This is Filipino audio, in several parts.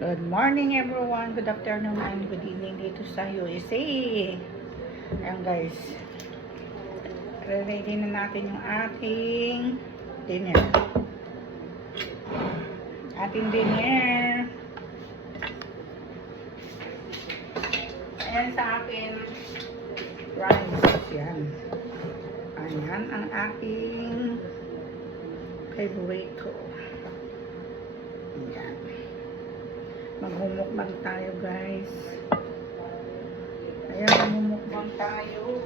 Good morning everyone, good afternoon and good evening dito sa USA. Ayan guys, ready na natin yung ating dinner. Ayan sa akin, rice. Yan. Ayan ang aking favorito. Ayan. Magmumukbang tayo guys. Ayan, magmumukbang tayo.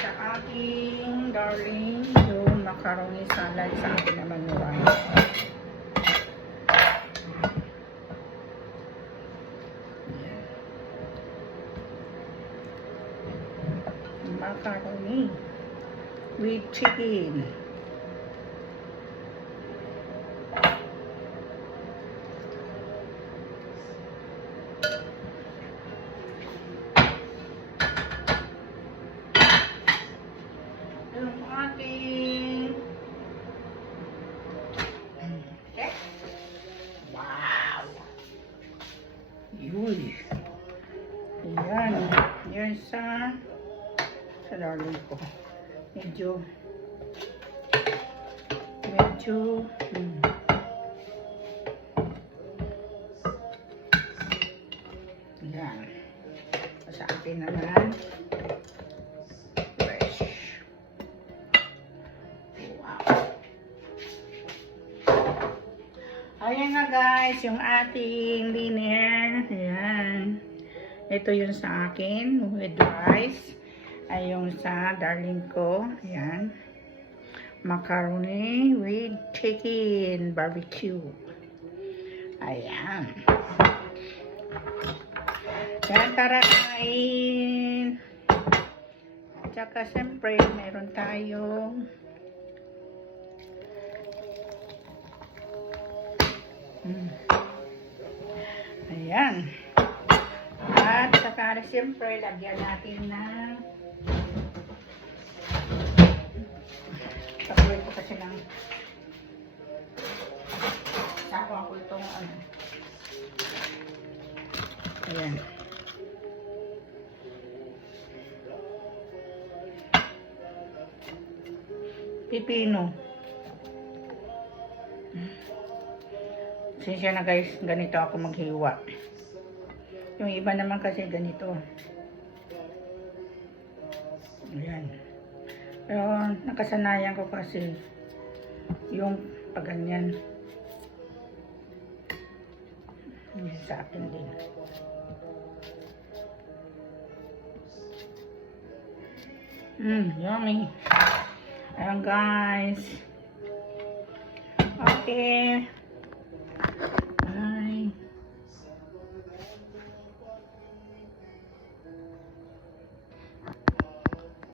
Sa aking darling, yung macaroni salad, sa akin naman yung rice. Macaroni with chicken. Yung ating wow! Yuy! Ayan. Yan sa darling ko. Medyo yan. Sa akin naman fresh. Wow. Ayan nga guys, yung ating dinner. Ayan. Ito yung sa akin with rice. Ay yung sa darling ko. Ayan. Macaroni with chicken barbecue. Ayan. Yan, tara kain. Tsaka siyempre meron tayong ayan. At saka siyempre lagyan natin ng tapuin ko kasi ng sawa ko itong ano. Ayan. Pipino. Sinsya na guys, ganito ako maghiwa. Yung iba naman kasi ganito. Ayan. Pero nakasanayan ko kasi yung paganyan. Yan sa akin din. Yummy. Ayan guys. Okay.